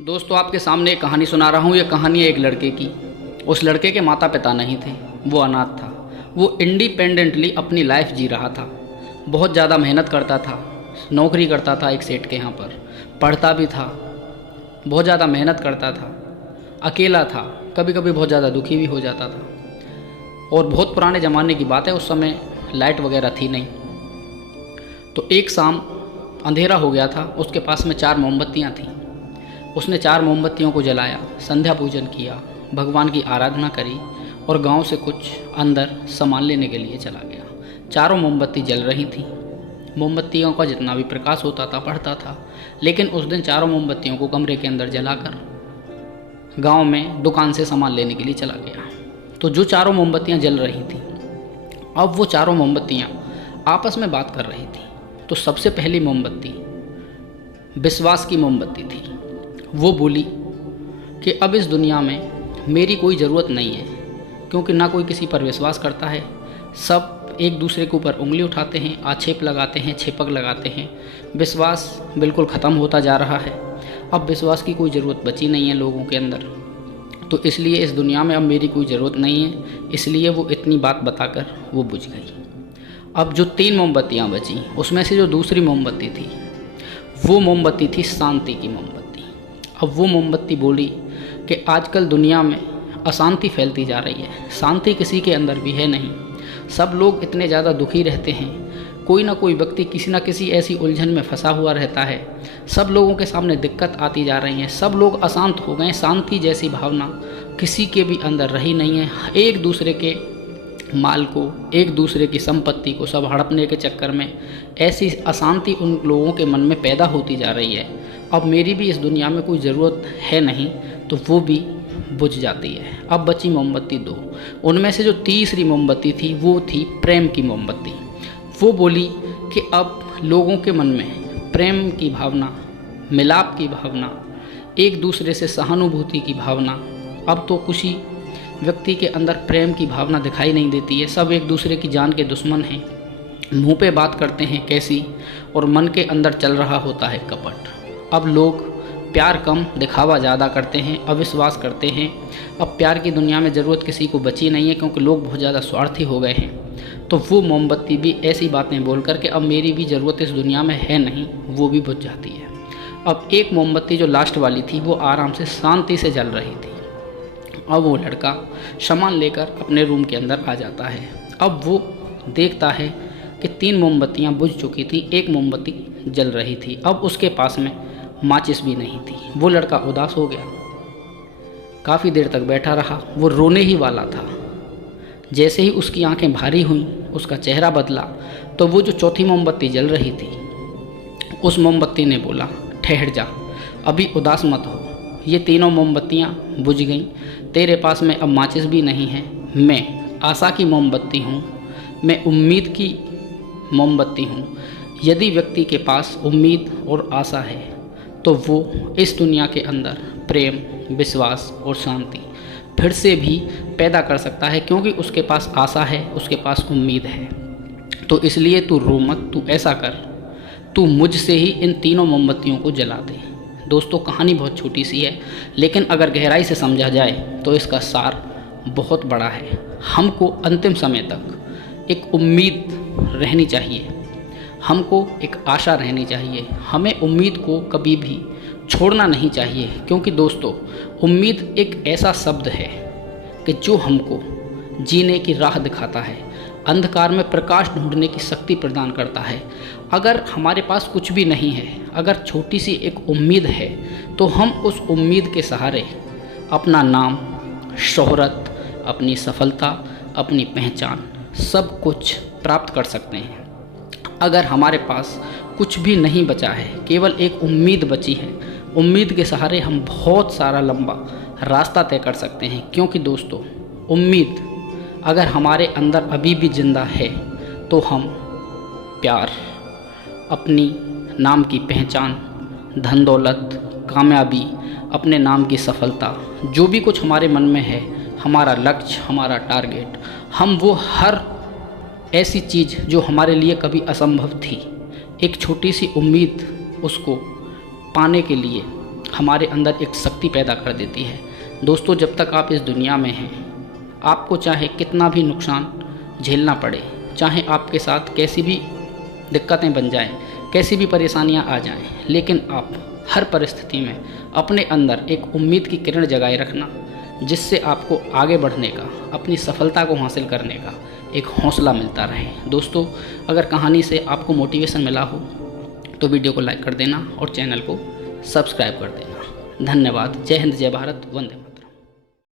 दोस्तों, आपके सामने एक कहानी सुना रहा हूँ। ये कहानी है एक लड़के की। उस लड़के के माता पिता नहीं थे, वो अनाथ था। वो इंडिपेंडेंटली अपनी लाइफ जी रहा था। बहुत ज़्यादा मेहनत करता था, नौकरी करता था एक सेठ के यहाँ पर, पढ़ता भी था, बहुत ज़्यादा मेहनत करता था, अकेला था, कभी कभी बहुत ज़्यादा दुखी भी हो जाता था। और बहुत पुराने ज़माने की बात है, उस समय लाइट वगैरह थी नहीं। तो एक शाम अंधेरा हो गया था, उसके पास में 4 मोमबत्तियाँ थीं। उसने 4 मोमबत्तियों को जलाया, संध्या पूजन किया, भगवान की आराधना करी और गांव से कुछ अंदर सामान लेने के लिए चला गया। चारों मोमबत्ती जल रही थीं। मोमबत्तियों का जितना भी प्रकाश होता था पड़ता था, लेकिन उस दिन चारों मोमबत्तियों को कमरे के अंदर जलाकर गांव में दुकान से सामान लेने के लिए चला गया। तो जो चारों मोमबत्तियाँ जल रही थीं, अब वो चारों मोमबत्तियाँ आपस में बात कर रही थीं। तो सबसे पहली मोमबत्ती विश्वास की मोमबत्ती थी। वो बोली कि अब इस दुनिया में मेरी कोई ज़रूरत नहीं है, क्योंकि ना कोई किसी पर विश्वास करता है। सब एक दूसरे के ऊपर उंगली उठाते हैं, आक्षेप लगाते हैं, छेपक लगाते हैं। विश्वास बिल्कुल ख़त्म होता जा रहा है। अब विश्वास की कोई ज़रूरत बची नहीं है लोगों के अंदर। तो इसलिए इस दुनिया में अब मेरी कोई ज़रूरत नहीं है। इसलिए वो इतनी बात बताकर वो बुझ गई। अब जो 3 मोमबत्तियाँ बची, उसमें से जो दूसरी मोमबत्ती थी, वो मोमबत्ती थी शांति की मोमबत्ती। अब वो मोमबत्ती बोली कि आजकल दुनिया में अशांति फैलती जा रही है, शांति किसी के अंदर भी है नहीं। सब लोग इतने ज़्यादा दुखी रहते हैं, कोई ना कोई व्यक्ति किसी न किसी ऐसी उलझन में फंसा हुआ रहता है। सब लोगों के सामने दिक्कत आती जा रही है, सब लोग अशांत हो गए। शांति जैसी भावना किसी के भी अंदर रही नहीं है। एक दूसरे के माल को, एक दूसरे की संपत्ति को सब हड़पने के चक्कर में ऐसी अशांति उन लोगों के मन में पैदा होती जा रही है। अब मेरी भी इस दुनिया में कोई ज़रूरत है नहीं, तो वो भी बुझ जाती है। अब बची मोमबत्ती 2। उनमें से जो तीसरी मोमबत्ती थी वो थी प्रेम की मोमबत्ती। वो बोली कि अब लोगों के मन में प्रेम की भावना, मिलाप की भावना, एक दूसरे से सहानुभूति की भावना, अब तो किसी व्यक्ति के अंदर प्रेम की भावना दिखाई नहीं देती है। सब एक दूसरे की जान के दुश्मन हैं, मुंह पे बात करते हैं कैसी, और मन के अंदर चल रहा होता है कपट। अब लोग प्यार कम, दिखावा ज़्यादा करते हैं, अविश्वास करते हैं। अब प्यार की दुनिया में ज़रूरत किसी को बची नहीं है, क्योंकि लोग बहुत ज़्यादा स्वार्थी हो गए हैं। तो वो मोमबत्ती भी ऐसी बातें बोल कर के अब मेरी भी ज़रूरत इस दुनिया में है नहीं, वो भी बुझ जाती है। अब एक मोमबत्ती जो लास्ट वाली थी वो आराम से शांति से जल रही थी। अब वो लड़का सामान लेकर अपने रूम के अंदर आ जाता है। अब वो देखता है कि 3 मोमबत्तियाँ बुझ चुकी थी, एक मोमबत्ती जल रही थी। अब उसके पास में माचिस भी नहीं थी। वो लड़का उदास हो गया, काफ़ी देर तक बैठा रहा, वो रोने ही वाला था। जैसे ही उसकी आंखें भारी हुईं, उसका चेहरा बदला, तो वो जो चौथी मोमबत्ती जल रही थी, उस मोमबत्ती ने बोला, ठहर जा, अभी उदास मत हो। ये तीनों मोमबत्तियाँ बुझ गईं, तेरे पास में अब माचिस भी नहीं है। मैं आशा की मोमबत्ती हूँ, मैं उम्मीद की मोमबत्ती हूँ। यदि व्यक्ति के पास उम्मीद और आशा है तो वो इस दुनिया के अंदर प्रेम, विश्वास और शांति फिर से भी पैदा कर सकता है, क्योंकि उसके पास आशा है, उसके पास उम्मीद है। तो इसलिए तू रो मत, तू ऐसा कर, तू मुझसे ही इन तीनों मोमबत्तियों को जला दे। दोस्तों, कहानी बहुत छोटी सी है, लेकिन अगर गहराई से समझा जाए तो इसका सार बहुत बड़ा है। हमको अंतिम समय तक एक उम्मीद रहनी चाहिए, हमको एक आशा रहनी चाहिए। हमें उम्मीद को कभी भी छोड़ना नहीं चाहिए, क्योंकि दोस्तों, उम्मीद एक ऐसा शब्द है कि जो हमको जीने की राह दिखाता है, अंधकार में प्रकाश ढूंढने की शक्ति प्रदान करता है। अगर हमारे पास कुछ भी नहीं है, अगर छोटी सी एक उम्मीद है, तो हम उस उम्मीद के सहारे अपना नाम, शोहरत, अपनी सफलता, अपनी पहचान, सब कुछ प्राप्त कर सकते हैं। अगर हमारे पास कुछ भी नहीं बचा है, केवल एक उम्मीद बची है, उम्मीद के सहारे हम बहुत सारा लंबा रास्ता तय कर सकते हैं। क्योंकि दोस्तों, उम्मीद अगर हमारे अंदर अभी भी जिंदा है तो हम प्यार, अपनी नाम की पहचान, धन दौलत, कामयाबी, अपने नाम की सफलता, जो भी कुछ हमारे मन में है, हमारा लक्ष्य, हमारा टारगेट, हम वो हर ऐसी चीज़ जो हमारे लिए कभी असंभव थी, एक छोटी सी उम्मीद, उसको पाने के लिए हमारे अंदर एक शक्ति पैदा कर देती है। दोस्तों, जब तक आप इस दुनिया में हैं, आपको चाहे कितना भी नुकसान झेलना पड़े, चाहे आपके साथ कैसी भी दिक्कतें बन जाएं, कैसी भी परेशानियां आ जाएं, लेकिन आप हर परिस्थिति में अपने अंदर एक उम्मीद की किरण जगाए रखना, जिससे आपको आगे बढ़ने का, अपनी सफलता को हासिल करने का एक हौसला मिलता रहे। दोस्तों, अगर कहानी से आपको मोटिवेशन मिला हो तो वीडियो को लाइक कर देना और चैनल को सब्सक्राइब कर देना। धन्यवाद। जय हिंद, जय भारत, वंदे मातरम।